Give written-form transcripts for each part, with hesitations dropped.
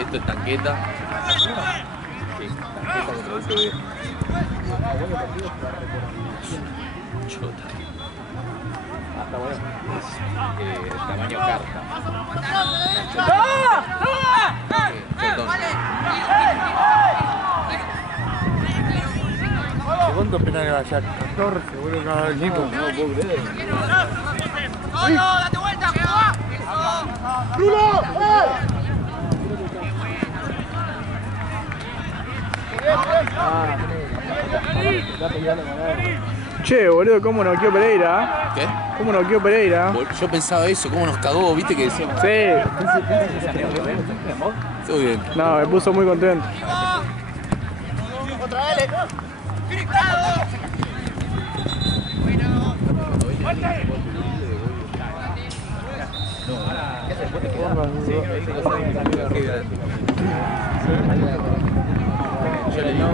Esto es tanqueta. Sí, tanqueta contra UTV. Chota. Está bueno. Es tamaño carta. Chotón. ¿Cuántos penales va a hacer? 14, boludo, cada equipo. No puedo creer. ¡Solo! ¡Date vuelta! ¡Bruno! Che, boludo, ¿cómo noqueó Pereira? ¿Qué? ¿Cómo noqueó Pereira? Yo pensaba eso, cómo nos cagó, viste que decíamos. Sí. Todo bien. No, me puso muy contento. ¡Otra vez! Yo le digo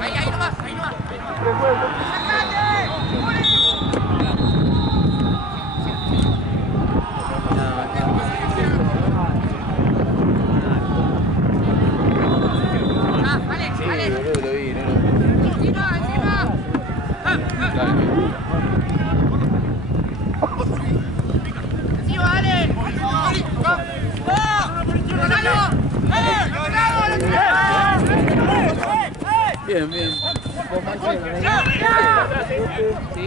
Ahí nomás, ahí nomás. Bien, bien. Sí.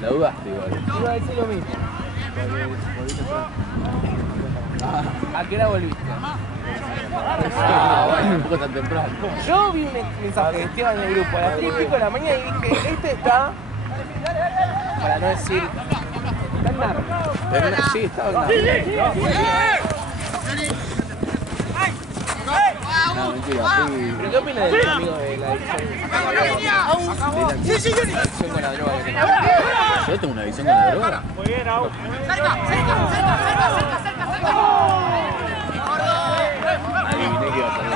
La dudaste igual. Iba a decir lo mismo. ¿A qué hora volviste? Bueno, un poco tan temprano. Yo vi un mensaje de Esteban en el grupo a las 3 y pico de la mañana y dije, este está, para no decir, está en narco. Sí, estaba en la... No, mentira, fui... ¿Pero qué opinas del amigo de la adicción con la droga? ¿Yo tengo una visión con la droga? Adiviné que iba a salir.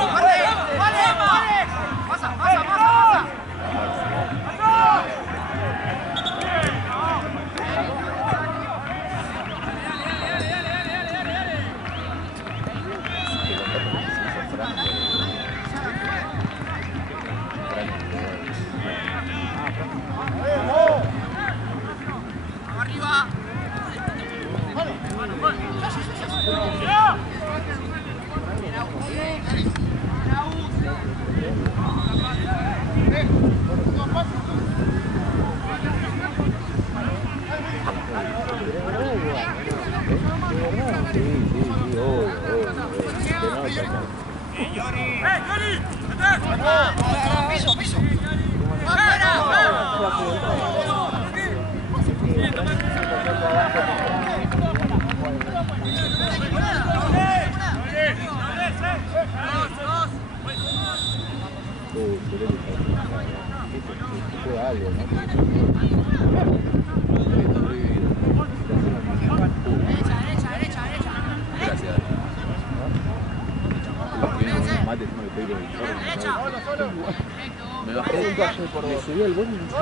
Me bajé de un calle por dos. Me subí al boli y no sé.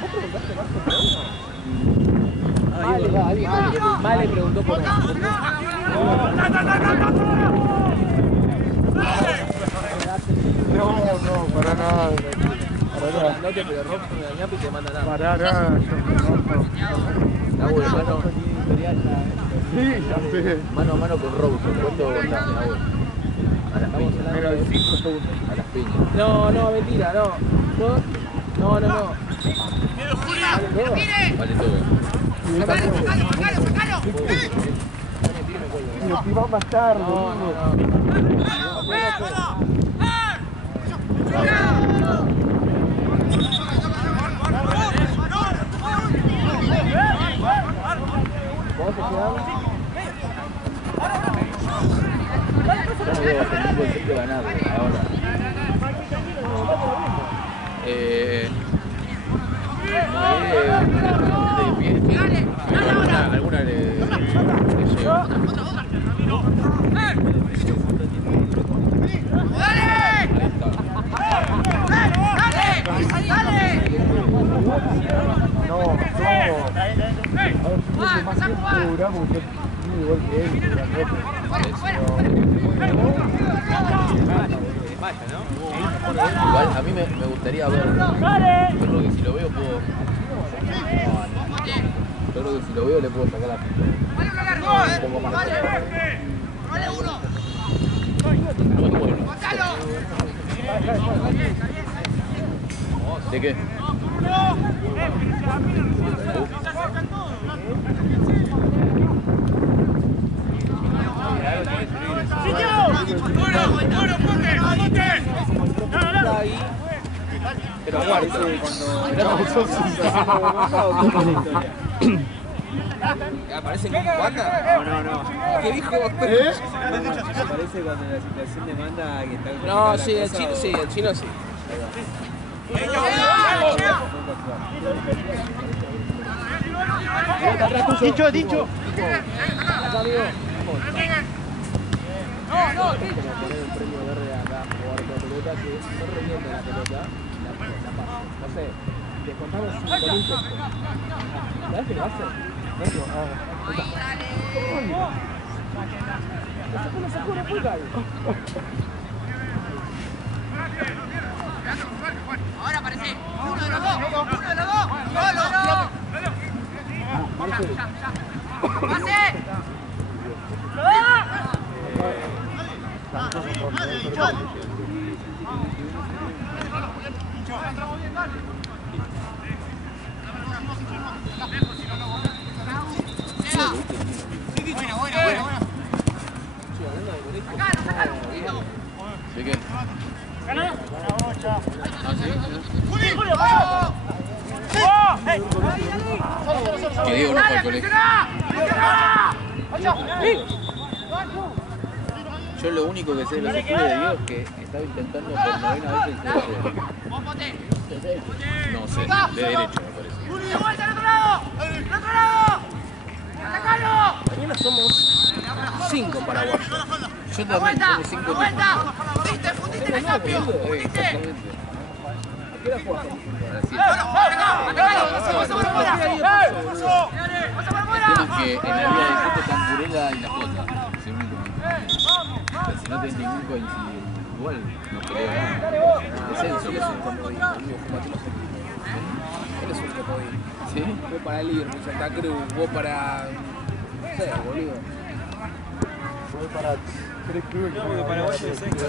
¿Vos preguntaste más por uno? Male preguntó por uno. No, para nada. No te pero rompo una ñapa y te manda nada. Para nada. La abuela, mano. Sí, ya sé. Mano a mano con Robson. ¿Cuánto contaste, la abuela? A las piñas. Era de 5 segundos. A las piñas. No, mentira, no. No. Vale todo. ¡Sacalo! Y lo que va más tarde. ¿Cómo se quedan? Ya no veo hacer ningún sitio ganado ahora. ¿Alguna le que más tiempo duramos, yo muy igual que él, Igual a mí me gustaría verlo. Yo creo que si lo veo puedo. Yo creo que si lo veo le puedo sacar la pista. Un poco más. ¡Vale uno! No es bueno. ¿De qué? Pero aparece ¿aparece con Waka? No. ¿Qué dijo? Aparece cuando la situación demanda que está. No, sí, el chino sí. Dicho. ¡No! Poner un premio verde acá, jugar con pelota, que no revienta la pelota, la pasa. No sé, descontamos 5.000 pesos. ¿Sabes qué lo hace? Lo sacó una puta. Ahora aparece. Uno de los dos. ¡Solo! ¡Pase! Bueno. ¿De qué? Que Diego no fue al colegio. Yo lo único que sé de los estudios de Diego es que estaba intentando por 9ª vez el CDC. No sé, de derecho me parece. ¡De vuelta al otro lado! ¡Atacalo! Mañana somos 5 paraguayos. Yo también, somos 5 tipos. ¡Vuelta! ¡Fundiste el cambio! ¡Fundiste! Exactamente. ¿A qué hora juegas? ¡Atacalo! ¡Pasa por afuera! ¡Pasa por El afuera! tema es que en la vida de gente están Burela y la Jota. Es el único que si no tenés ningún coincidido, igual no creo nada. Descenso. Él es un comodín, amigo, combatimos aquí. Él es un comodín. ¿Sí? Vos para Liverpool, Santa Cruz, vos para... No sé, boludo. Voy para 3 clubes que de Paraguay de sexo.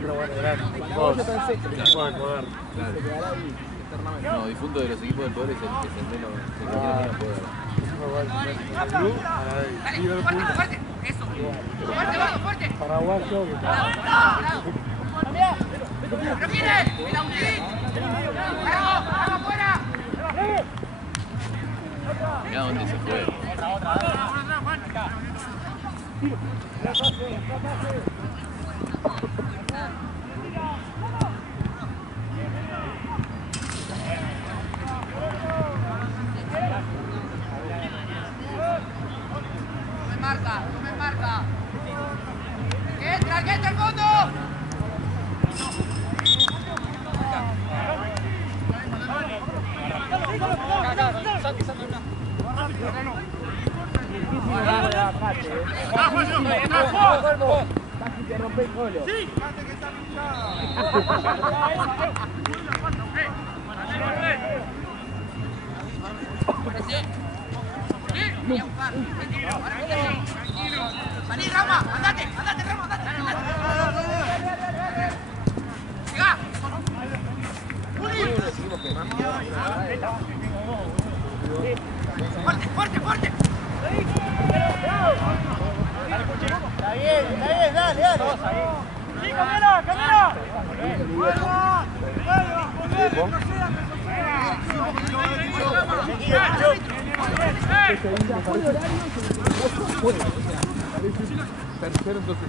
Pero bueno, Yo pensé que Claro. No, difunto de los equipos del poder es el menos que tiene menos poder. Dale, fuerte. Eso. Fuerte, vamos, fuerte. Paraguayo que ¡No quiere! ¡El Agustín! ¡Cargo afuera! Mirá dónde se fue. No me marca. ¡Que entra el fondo! Casi te rompes solo. Salí, Rama, andate, Rama, andate. Llegá. Fuerte. Está bien, dale. Sí, camina. tercero, entonces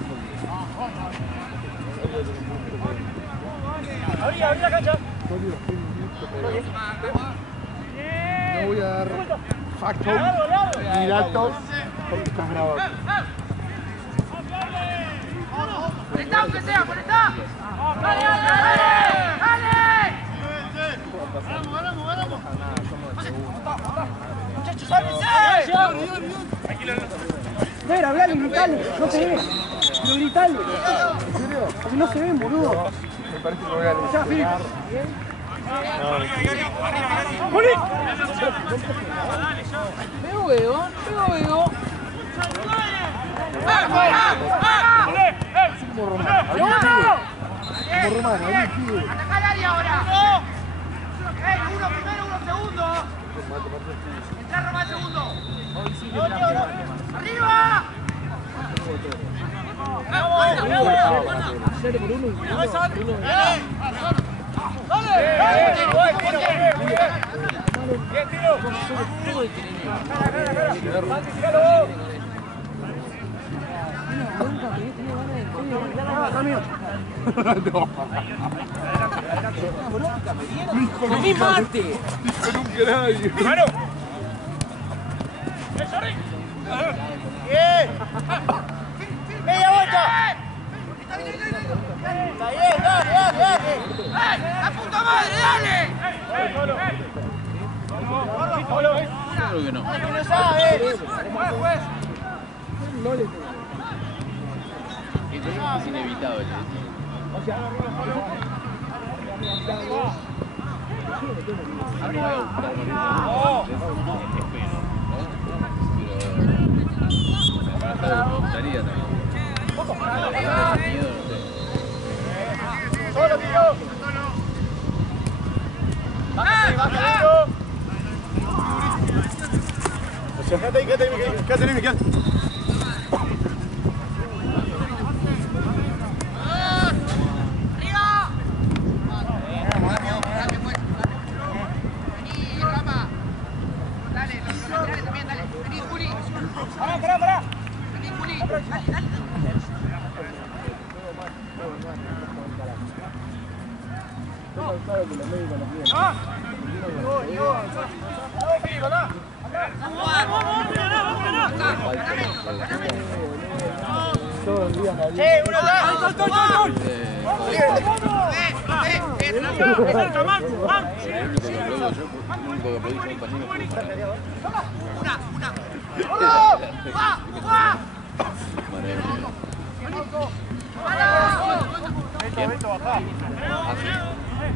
Abrí la cancha. no voy a dar facto ni datos porque estás grabando. Conectá, aunque sea, conectá. ¡Dale! ¡Vamos! Ver, hablale, gritale, no se ve. Pero gritale. Porque no se ven, boludo. Me parece que voy a Ya, Filipe. Pego veo. como Romano. Como Romano, ahí pide. ¡Ataca el área ahora! Uno primero, uno segundo. Entra Román segundo. ¡Arriba! ¡No me mate! Dijo nunca nadie. ¡Bien! ¡Media vuelta! ¡Está bien, dale! ¡La puta madre, dale! Yo creo que no. ¡No sabes! Esto es inevitable. Ahora voy a buscar pero me gustaría también. Miedo, no sé. ¡Solo, tío! ¡Bájale! Quédate ahí, Miguel.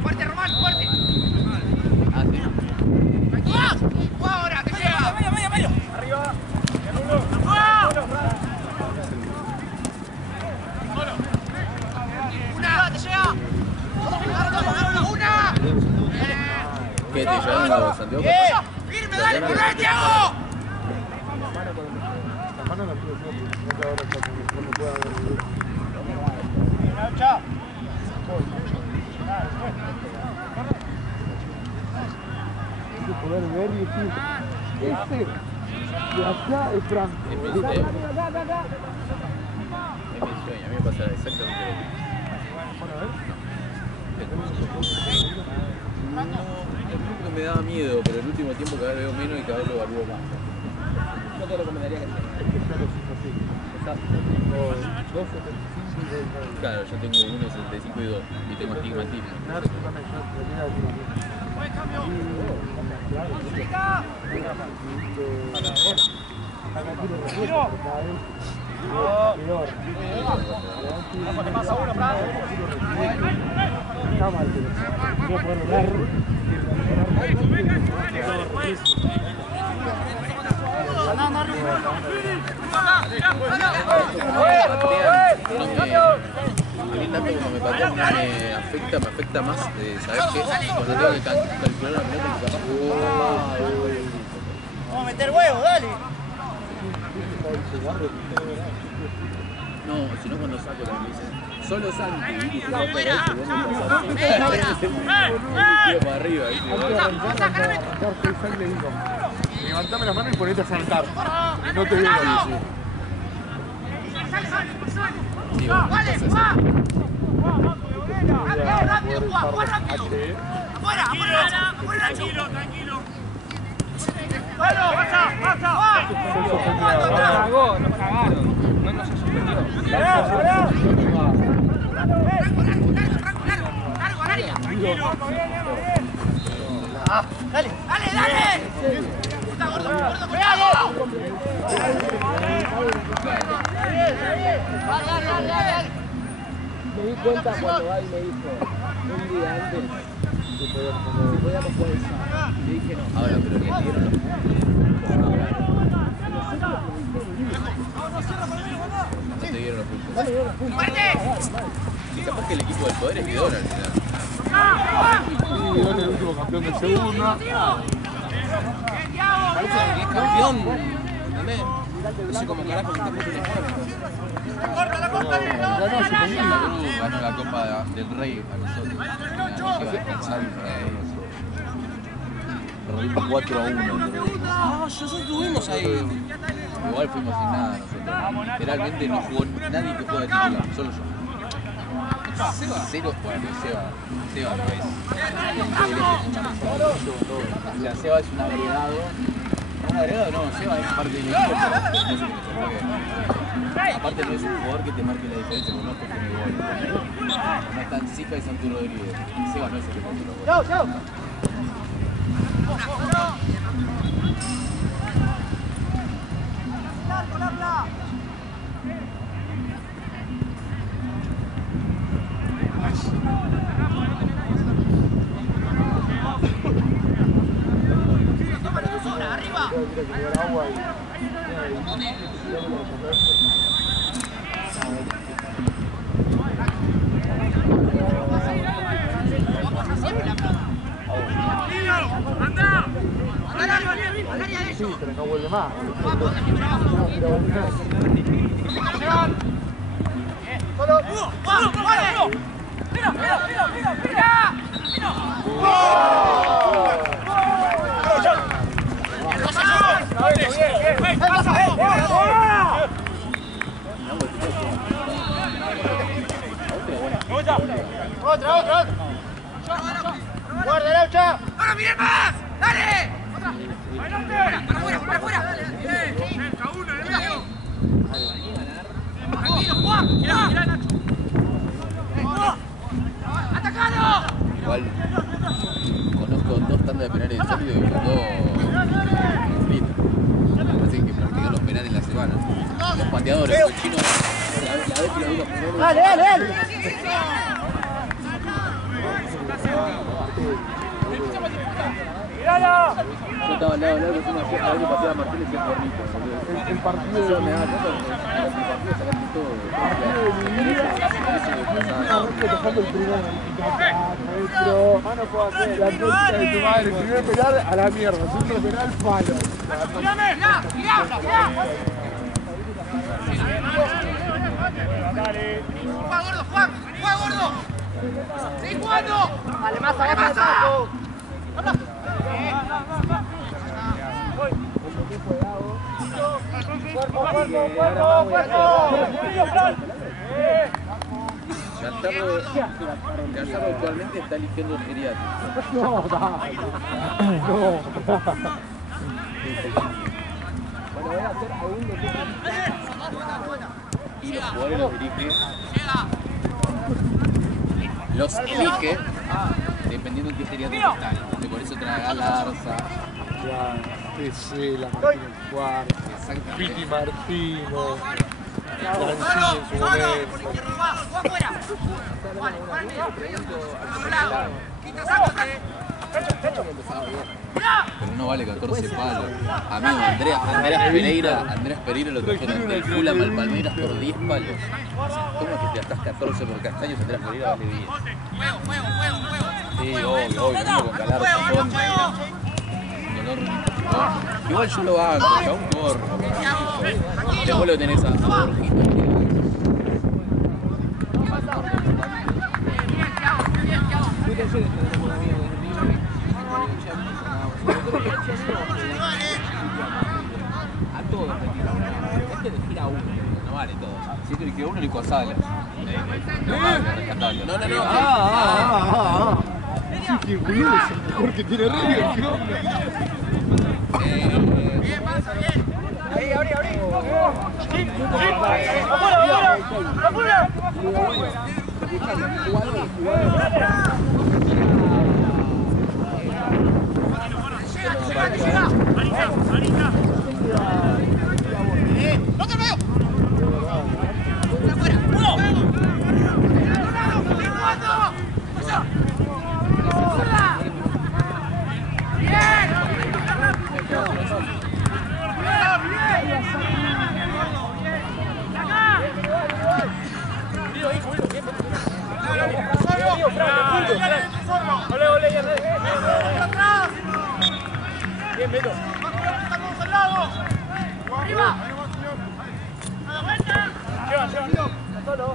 ¡Fuerte, Román, fuerte! Ah, sí. ¡Ahora, que llega! ¡Medio! ¡Arriba! ¡Una! ¡Te llega! ¡Una! ¿Qué te llevan, Santiago? ¡Firme, dale, corre, Tiago! La mano la tuve yo, ahora cuando pueda ver. Hay que poder ver y decir, de allá es Franco. Es mi sueño. A mí me pasa exactamente lo mismo. No, el grupo me daba miedo, pero el último tiempo cada vez veo menos y cada vez lo evalúo más. Yo te recomendaría que sea. Claro, yo tengo 1,75 y 2 y tengo astigmatismo. A mí tanto como me patean me afecta más, ¿sabes qué? Cuando tengo que calcular la pelota y capaz. Vamos a meter huevo, dale. No, sino cuando saco también me dicen, solo Santi. Y no, Fuera. tiro para arriba, Le digo, levantame la mano y ponete a saltar. No te veo ahí, sí, bueno, ¡Vale, entonces, va! ¡Rápido, Juan, rápido! ¡Afuera, tranquilo! ¡Bueno, basta! Nos cagaron. No nos ha suspendido. ¡Largo, al área! ¡Dale! ¡Puta, gordo! Me di cuenta cuando Gaby me dijo un día antes que podíamos jugar el sábado. Le dije no. Ahora, pero le dieron los no te dieron los puntos. Sí, capaz que el equipo del poder es Guidón al final. Guidón es el último campeón de segunda. Parece que es campeón. ¿Entendés? No sé cómo carajo está puesto en Ganó la Copa del Rey a nosotros. Perdimos 4-1. Ah, nosotros estuvimos ahí. Igual fuimos sin nada nosotros. Literalmente no jugó nadie que juega titular, solo yo. Cero, bueno, Seba no es. O sea, Seba es un agregado. Un agregado no, Seba es parte del equipo, pero no es el que se juegue. Aparte no es un jugador que te marque la diferencia con otros con el gol. No están Zika y Santi Rodríguez. Seba no es el que marque los goles. ¡Chau! Sí, pero no vuelve más. ¡Otra! ¡Guarda derecha! ¡Ahora miren más! ¡Dale! ¡Para afuera! ¡Tranquilo, Juan! ¡Mirá, Nacho! ¡Atacalo! Igual conozco dos tandas de penales de sólido y los dos fritos. Me parece que practican los penales en la semana. Los pateadores, el chino, la vez que los dos ¡Dale! ¡Míralo! yo estaba al lado de una fiesta, a ver que pateaba a Martínez y el Cornito. El partido Eso me daba cosa, el partido sacaste todo. dejando el primer maestro. No puedo hacer. La concha de tu madre. El primer penal a la mierda. Segundo penal, palo. ¡Mirá! ¡Juega gordo! ¡Sigue jugando! ¡Dale más abajo! Gallardo actualmente está eligiendo el geriátrico. No. Bueno, voy a hacer algún Y los jugadores los elige dependiendo en qué geriátrico están. Por eso trae a Galarza. Pesela, Martínez Cuarto, Piti Martino, Lanzini en su momento. Pero no vale 14 palos. Amigo, Andrés Pereira lo trajeron del Fulham al Palmeiras por 10 palos. ¿Cómo es que te gastás 14 por Castaños? Andrés Pereira vale 10. Sí, obvio, con Galarza. Igual yo lo banco, ya un gorro. Después lo tenés a Borjito. a todos. Este elegir a uno. No vale todo. Si te eligió uno, elijo a Salas. No. Sí, que boludo, es el mejor que tiene River, ¿qué onda? Bien, pasa, bien. Ahí, abrí. ¡Apura! Llega. Bien, Beto. ¡Estamos al lado! ¡Arriba! ¡A la vuelta! Lleva. Solo.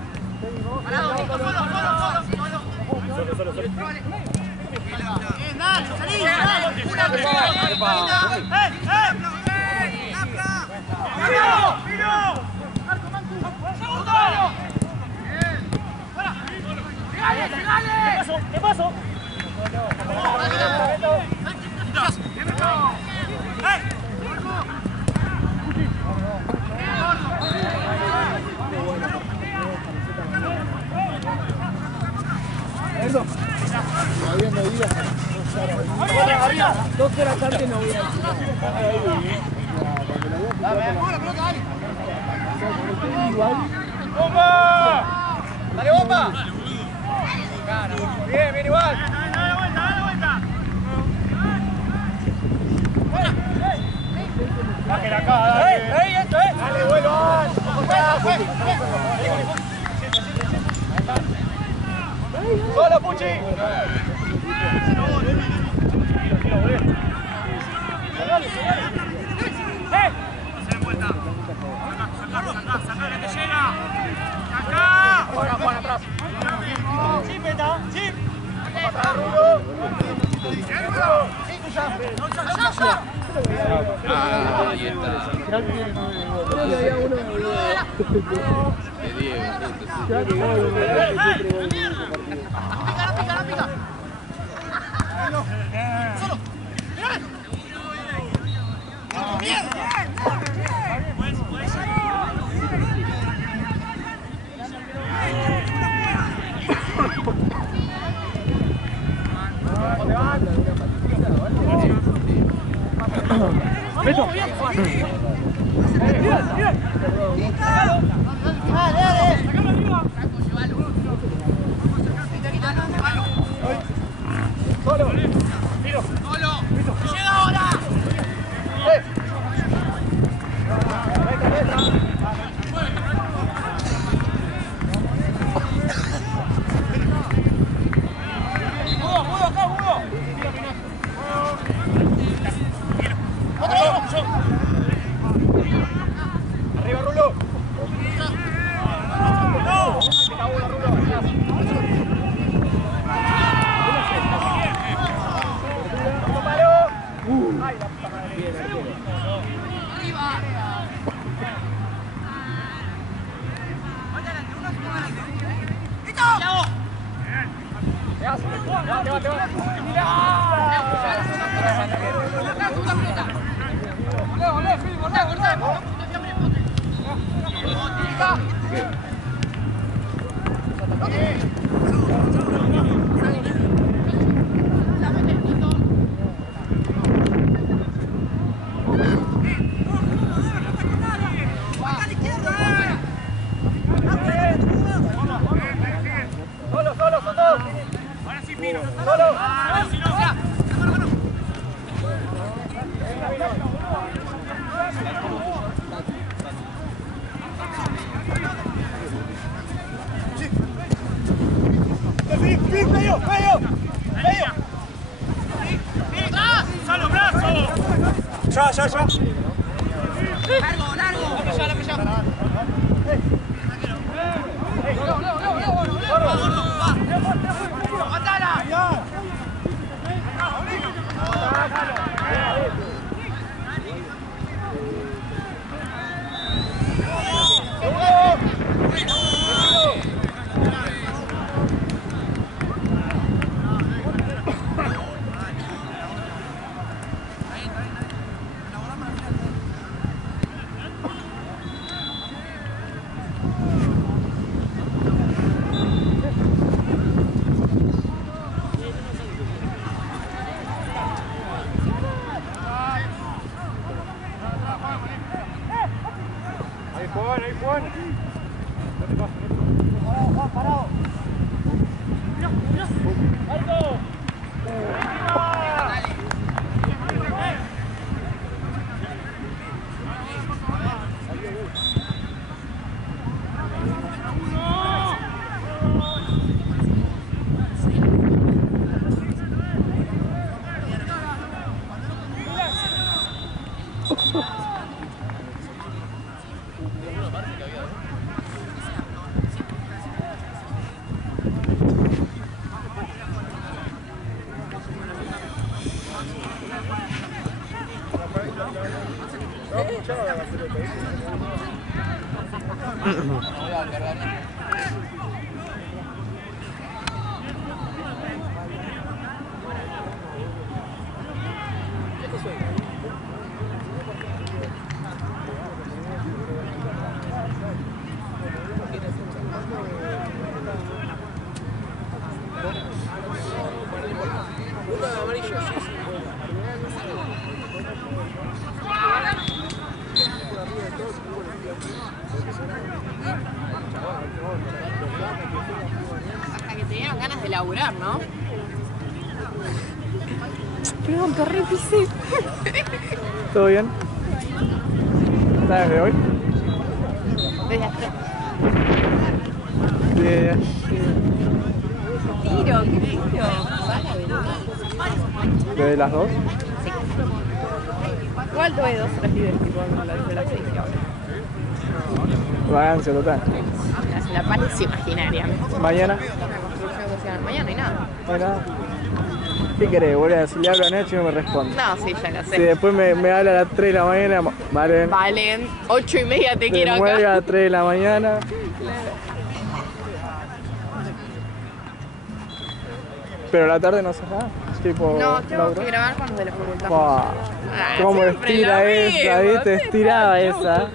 ¡Parado, Nico! ¡Solo! Bien, Nacho, salí, dale. ¡Una primera! ¡Miro! ¡Segundo! ¡Bien! ¿Qué pasó? Eso. Todavía no iba. Dos horas antes no voy a decir ¡Bomba! ¡Dale, bomba! Bien, bien igual. ¡Dale vuelta! Bájela acá, dale. Ahí, eso, Dale, vuelvan. ¡Solo, Puchi! ¡Sacale, te llega! ¡Acá! Juan atrás. ¡Chip, Peta! ¡Chip! Atrás, Rulo. Ah, ahí está. Ya tiene 9 goles. Creo que había uno de De Diego, Ya tiene 9 goles. ¡No pica! ¡Solo! Beto. Solo. ¡Llega ahora! Arriba, Rulo. Solo, son dos. Ahora sí, Pino. Solo. Ahora sí, no. Mano. ¡Medio! ¡Atrás! ¡Salo, brazo! Ya. ¡Largo! ¡La pilla! ¡Matala! Ahí, Juan. No te pases, Parado. ¡Alto! Hasta que te dieron ganas de laburar, ¿no? Perdón, te repisé. ¿Todo bien? ¿Estás desde hoy? Desde atrás. Desde ayer. Tiro, qué tiro. ¿Desde las 2? Sí. Igual tuve 2 horas libres, tipo, desde las 6 y ahora. Vagancia total. La paz es imaginaria. Mañana. Una construcción social. Mañana y nada. No hay nada. ¿Qué querés, boludo? Si le hablo a Nacho y no me responde. No, sí, ya lo sé. Si después me habla a las 3 de la mañana, vale. Valen, 8:30 te quiero De 9 acá. a 3 de la mañana. Pero a la tarde no haces nada. Tipo, No, tengo laburo. que grabar con los de la facultad. Buah, ¿cómo siempre estira lo esa? mismo, ¿Viste? Estiraba esa.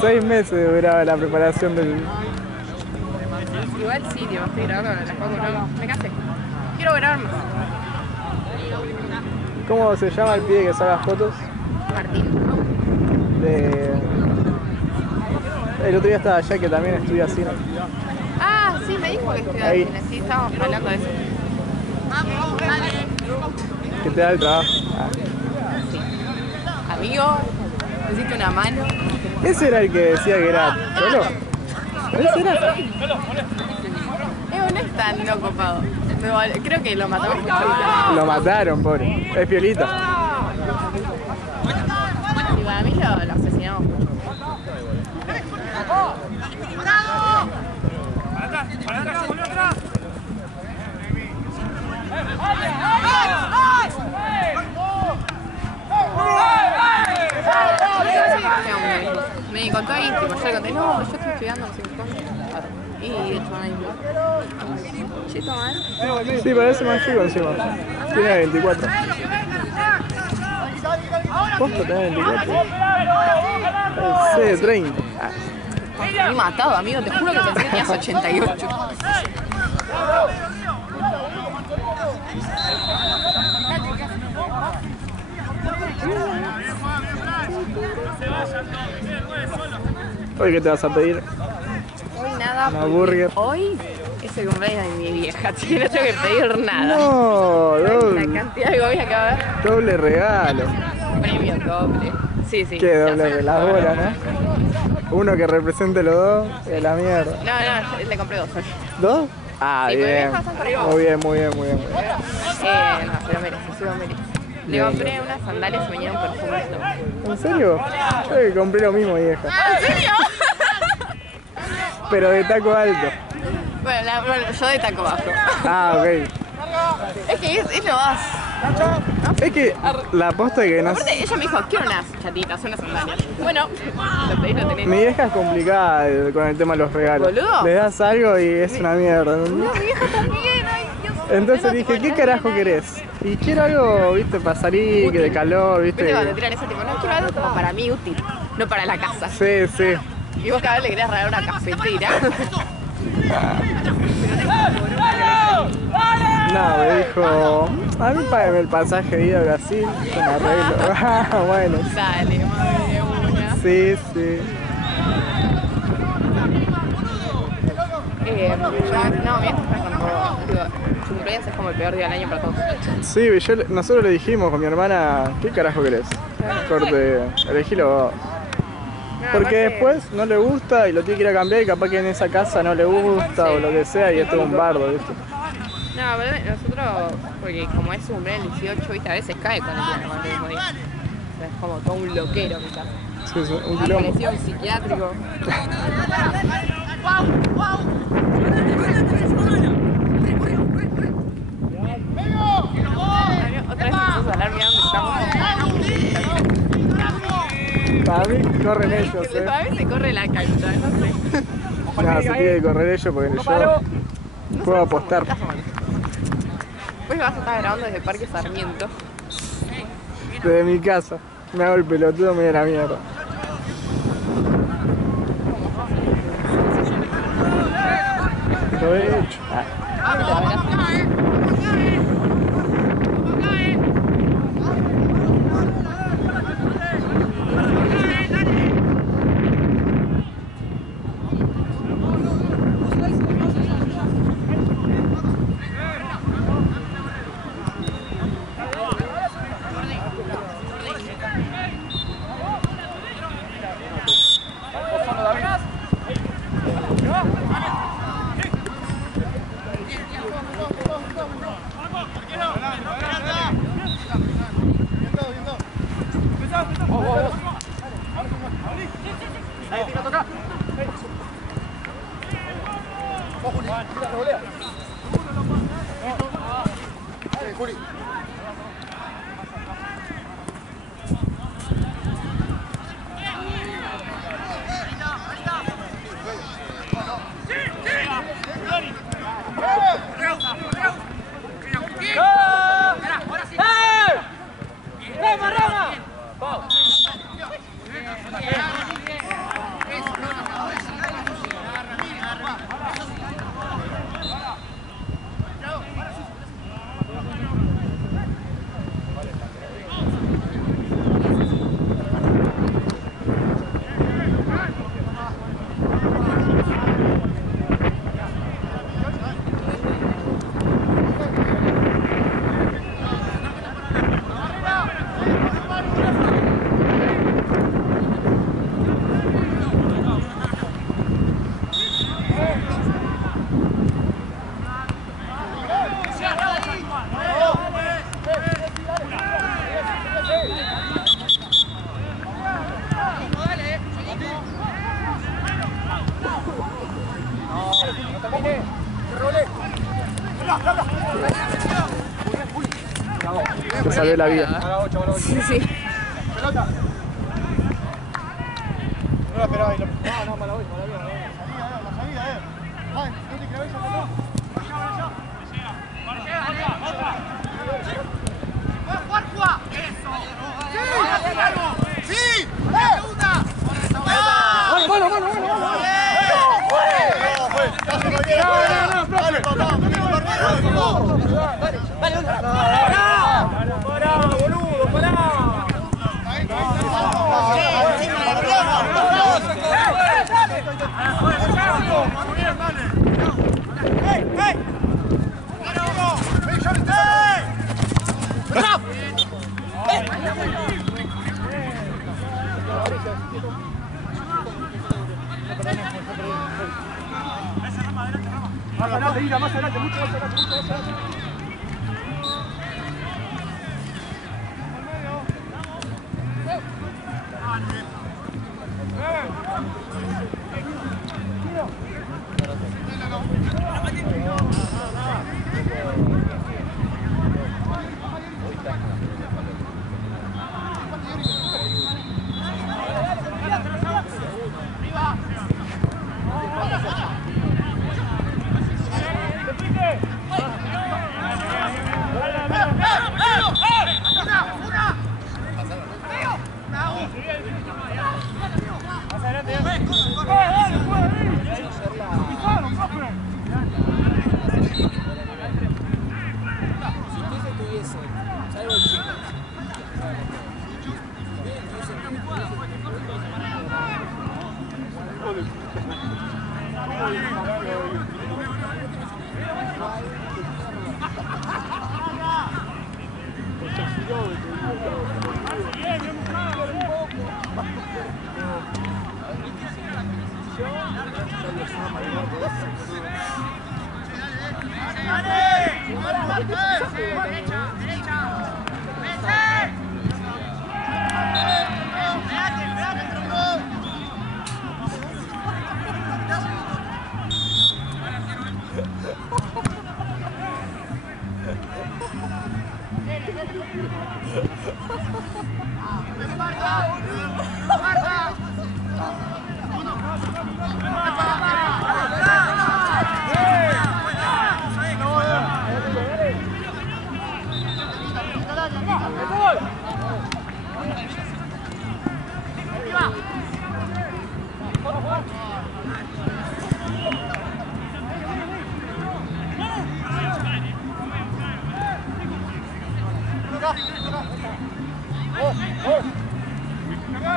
6 meses duraba la preparación del. Igual sí, tío, estoy grabando con las fotos, no, me casé. Quiero grabar más. ¿Cómo se llama el pibe que saca fotos? Martín. De. El otro día estaba allá que también estudia cine. Ah, sí, me dijo que estudiaba Ahí. cine, sí, estábamos hablando de eso. Que te da el trabajo. Ah. Amigo, necesito una mano. Ese era el que decía que era solo. Ese era. No es tan no copado. Creo que lo matamos mucho. Lo mataron, pobre. Es piolita. Y para mí lo asesinamos mucho. Me contó ahí, tipo, yo le conté, no, yo estoy estudiando, no sé qué cosa. Y de hecho, ahí me che, toma, Sí, parece más chico encima. Tiene 24. ¿Posta tenés 24? Sí, de 30. Me he matado, amigo, te juro que pensé que tenías 88. ¿Hoy qué te vas a pedir? Hoy nada, Una porque burger. hoy es el cumpleaños de mi vieja, así que no tengo que pedir nada. No, La doble, cantidad de gobias que va a haber, doble regalo. premio doble. Sí, sí. ¿Qué ya doble? sé. Las bolas, ¿no? Uno que represente los dos, es la mierda. No, le compré 2 hoy. ¿Dos? Ah, Sí, porque bien. me pasan por ahí. Muy bien, muy bien, muy bien. No, se lo merece. Le Bien. compré unas sandalias y me dieron perfumito. ¿En serio? Yo que compré lo mismo, vieja. ¿En serio? Pero de taco alto. Bueno, yo de taco bajo. Ah, ok. Es que es lo más. Es que la posta que no. Aparte, ella me dijo, quiero unas chatitas, unas sandalias. Bueno, lo pedí, lo tenés. Mi vieja es complicada con el tema de los regalos. ¿Boludo? Le das algo y es una mierda. ¿no? No, mi vieja también, ay Dios. Entonces dije, ¿qué carajo querés? Y quiero algo, viste, para salir, que de calor, Viste cuando te viste. tiran ese tipo, no quiero algo como para mí útil, no para la casa. Sí, sí. Y vos cada vez le querías regalar una cafetera. No, me dijo, a mí págame el pasaje de ida a Brasil, yo me arreglo. Ah, bueno, Dale, madre una. sí, sí. No, mi vieja está con todo. Digo, su cumpleaños es como el peor día del año para todos. Sí, nosotros le dijimos con mi hermana, ¿qué carajo querés? Corte, elegílo vos. Porque aparte- después no le gusta y lo tiene que ir a cambiar y capaz que en esa casa no le gusta o lo que sea y esto es un bardo, ¿viste? No, pero nosotros, porque como es su cumpleaños el 18, viste, a veces cae con el mismo día. sea, es como todo un loquero mi casa. Sí, sí, un quilombo. Parecía un psiquiátrico. Otra vez me puso a hablar, mira dónde estamos. Para mí corren ellos, Para mí se corre la cancha, no sé. Nada, se tiene que correr ellos porque yo puedo apostar. Después vas a estar grabando desde Parque Sarmiento. Desde mi casa. Me hago el pelotudo, me voy a la mierda. Lo he hecho. Te salvé la vida. Sí, sí. No la esperaba ahí. No, mala vida. La salida, Ay, no te claves acá atrás. ¡Juega! ¡Sí! ¡Sí! ¡Segunda! Más adelante, Ida, más adelante, mucho más adelante.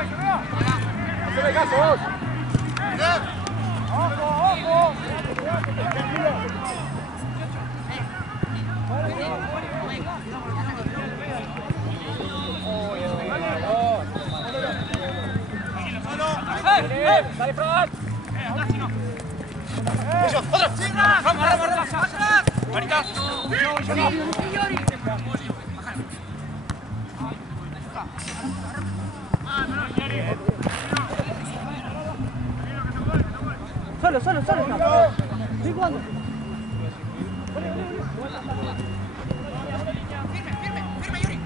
Haceme caso vos. ¡Dale, Fran! ¡Otra! ¡Vamos, ¡Marita! Solo. Estoy jugando. Firme, Yuri.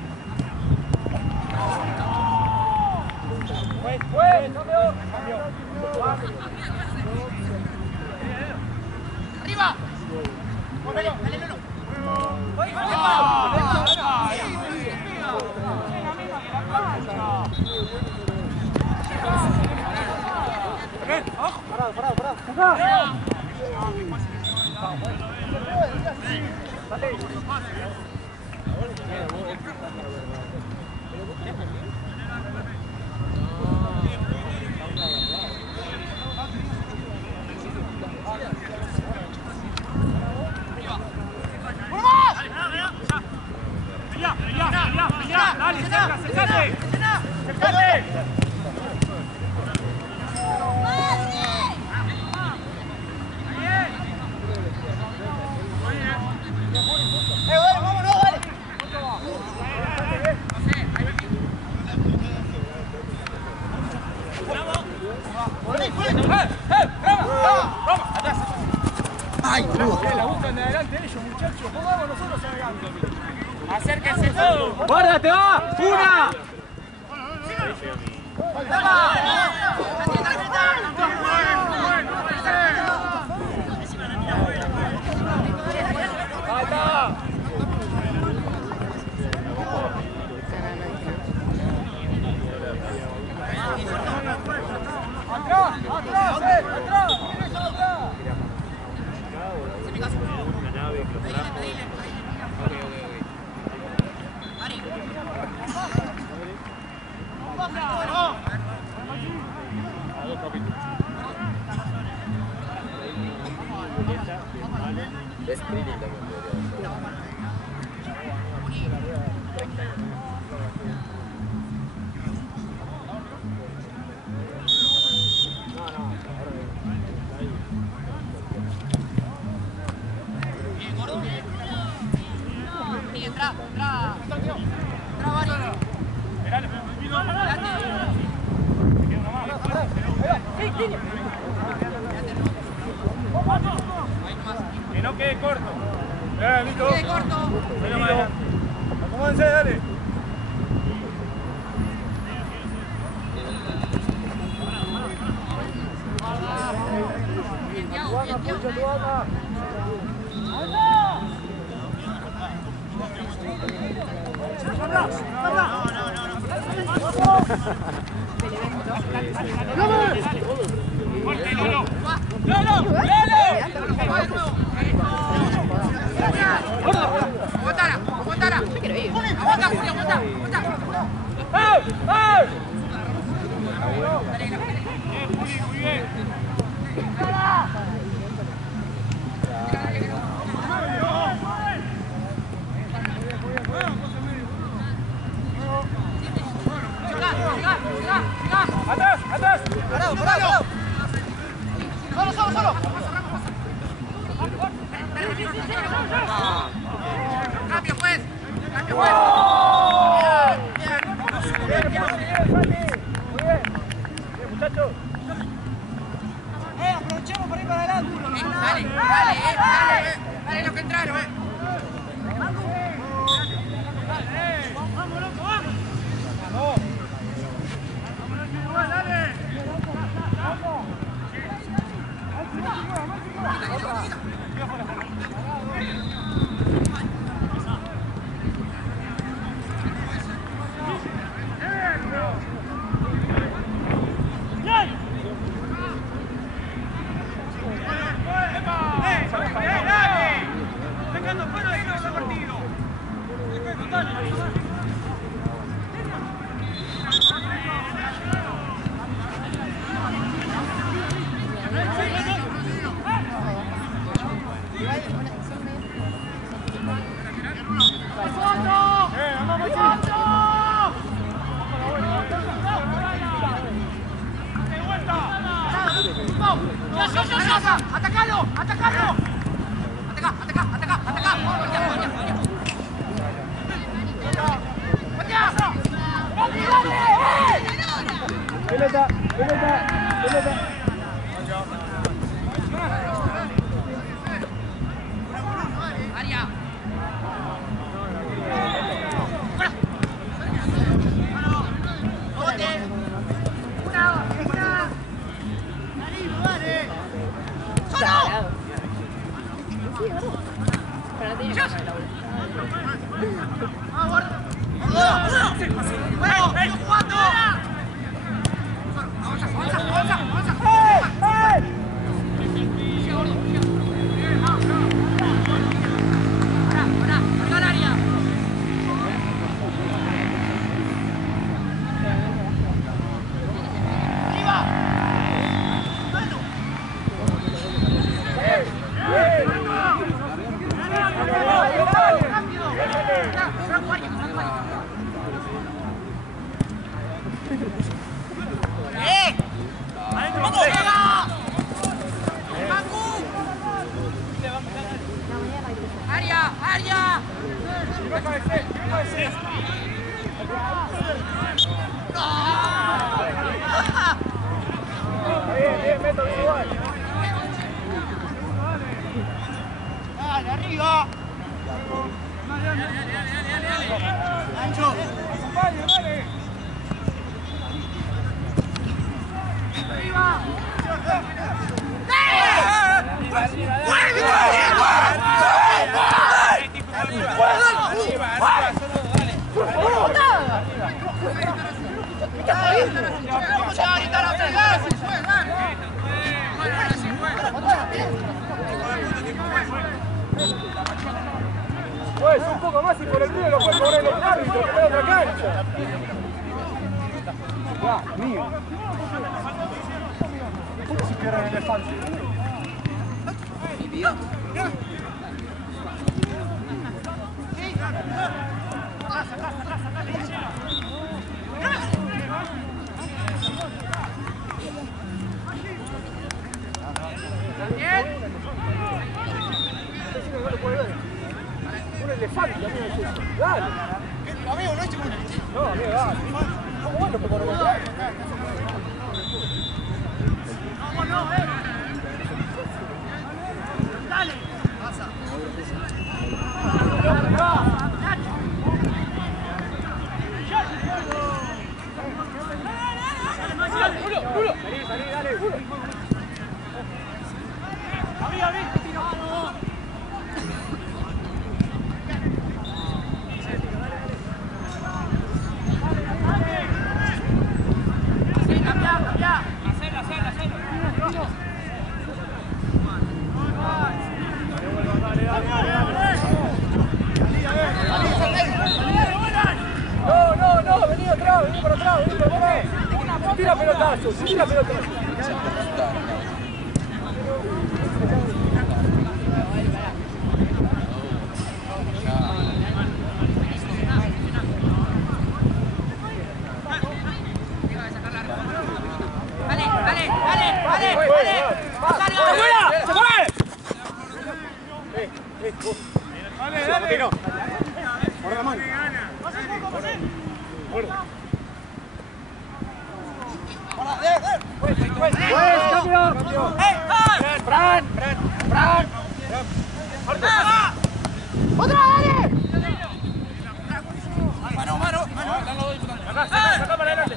¡Arriba! ¡Dale, Lolo! Parado. ¡Acérquense todos! ¡Guárdate, va! ¡Una! Que no quede corto. Nico. Quede corto. Acomódense, dale. ¡Aguantala! Yo quiero ir. ¡Aguanta, Julio! ¡Aguanta! Muy bien. ¡Atrás! ¡Parado! ¡Solo! ¡Cambio, pues! Bien, muchachos. Aprovechemos para ir para adelante. Dale, los que entraron, ¡Vamos, loco, vamos! ¡Atacalo! ¡Atacalo! ¡Atacá! Pelota. ¡Dale, arriba! ¡Ancho! ¡Vamos a gritar a pegar! Pues un poco más y por el medio lo puede cobrar el árbitro, que está en otra cancha. Ya, mío. ¿Cómo se pierde el elefante? Un elefante, amigo, es eso. Dale. Amigo, no es chingón. No, amigo, dale. ¿Cómo bueno que por el otro? ¡Vamos, no, ¡Dale! ¡Pasa! Julio, salí, dale, Julio. No, vení por atrás. Tira pelotazo. Dale. Por la mano. Fran. ¡Otra, dale! Mano. Saca para adelante.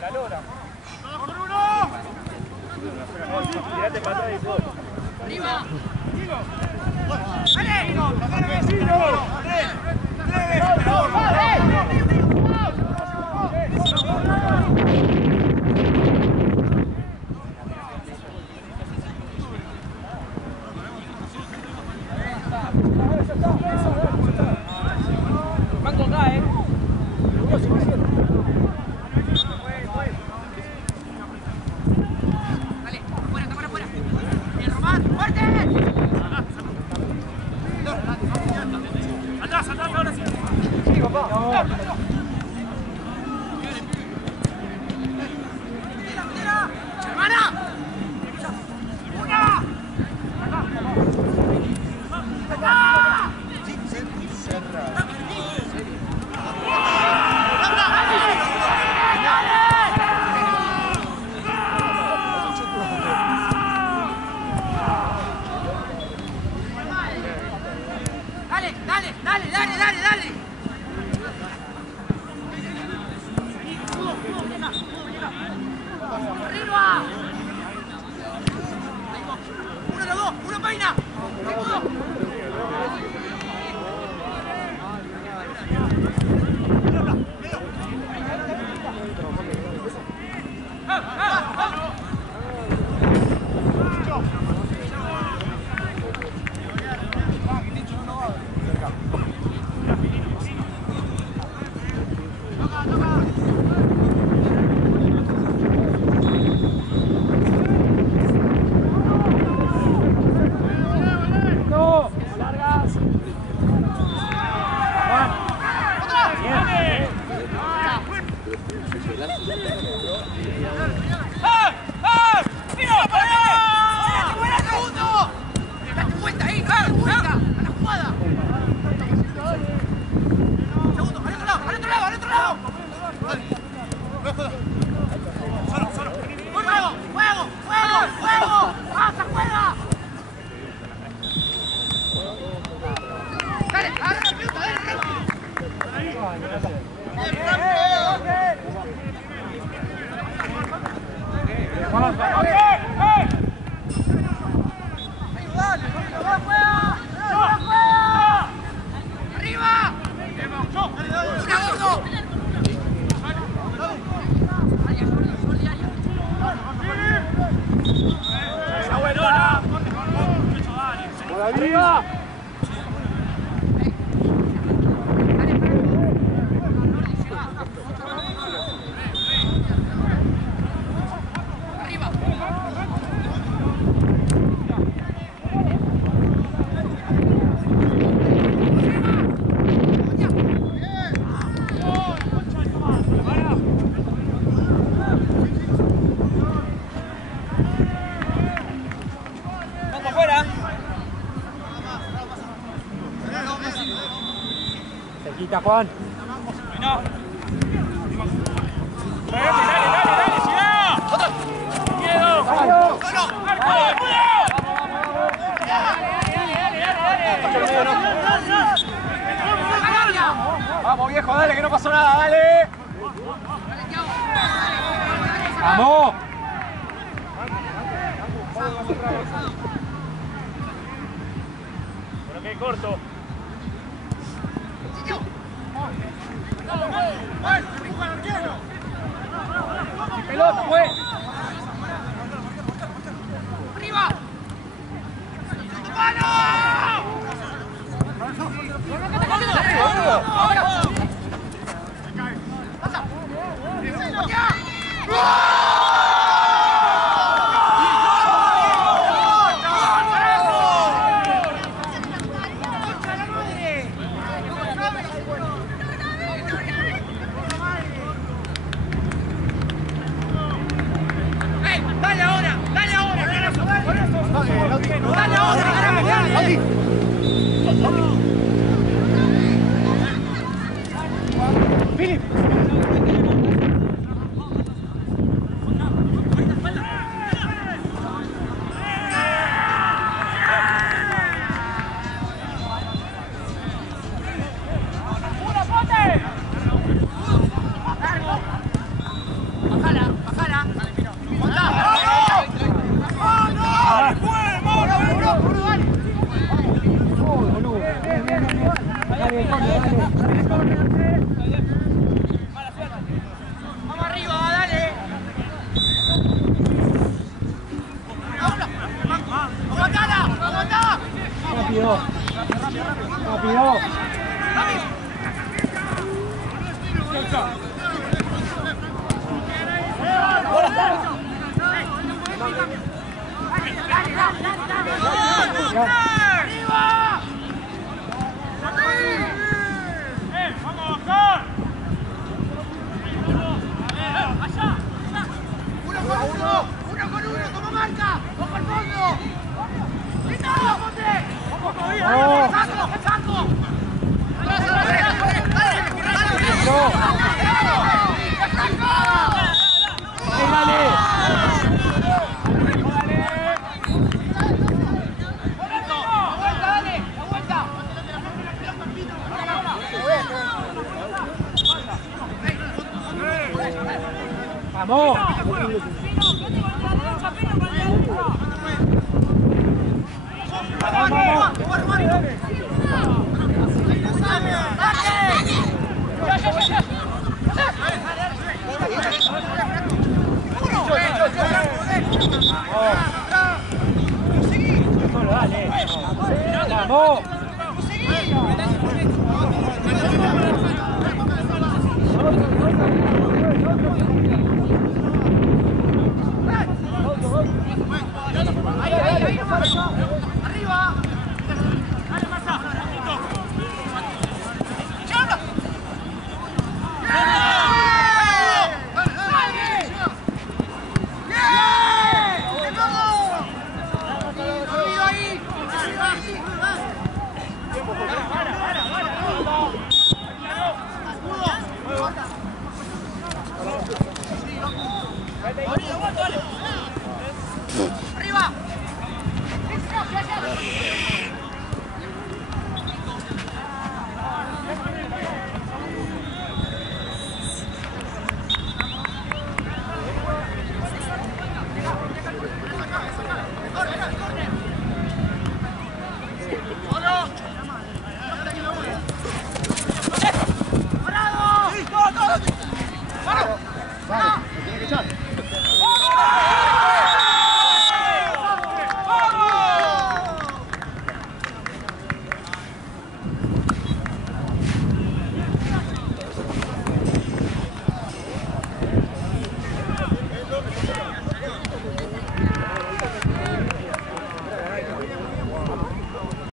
La lora. Tirate para atrás y todo. ¡Arriba! Manco acá, Dale, fuera. Bien, Román, fuerte. golazo. ¡Mira! ¡Para! ¡Fuera segundo! ¡Date cuenta ahí! ¡Date cuenta! ¡A la jugada! ¡Segundo! ¡Al otro lado! ¡Al otro lado! ¡Al otro lado! ¡Solo! ¡Juego! ¡Juego! ¡Juego! ¡Juego! ¡Pasa! ¡Juega! ¡Dale! ¡Agarra la pelota! ¡Arriba! Cerquita, Juan. Vamos, viejo, dale, que no pasó nada, dale. Vamos. Pero que corto. Pelota, pues. ¡Arriba! ¡Mano! ¡Dale ahora! ¡Dale ahora! ¡Dale ahora! Philip. ¡Vamos arriba, dale! ¡Aguantala! ¡Aguantá! Rápido. Rápido. ¡Arriba! ¡Vamos a bajar! ¡Uno con uno! ¡Toma marca! ¡Ojo al fondo! ¡Listo! ¡Ponte! ¡Vamos! ¡Saco! ¡Saco! ¡Vamos! ¡Vamos!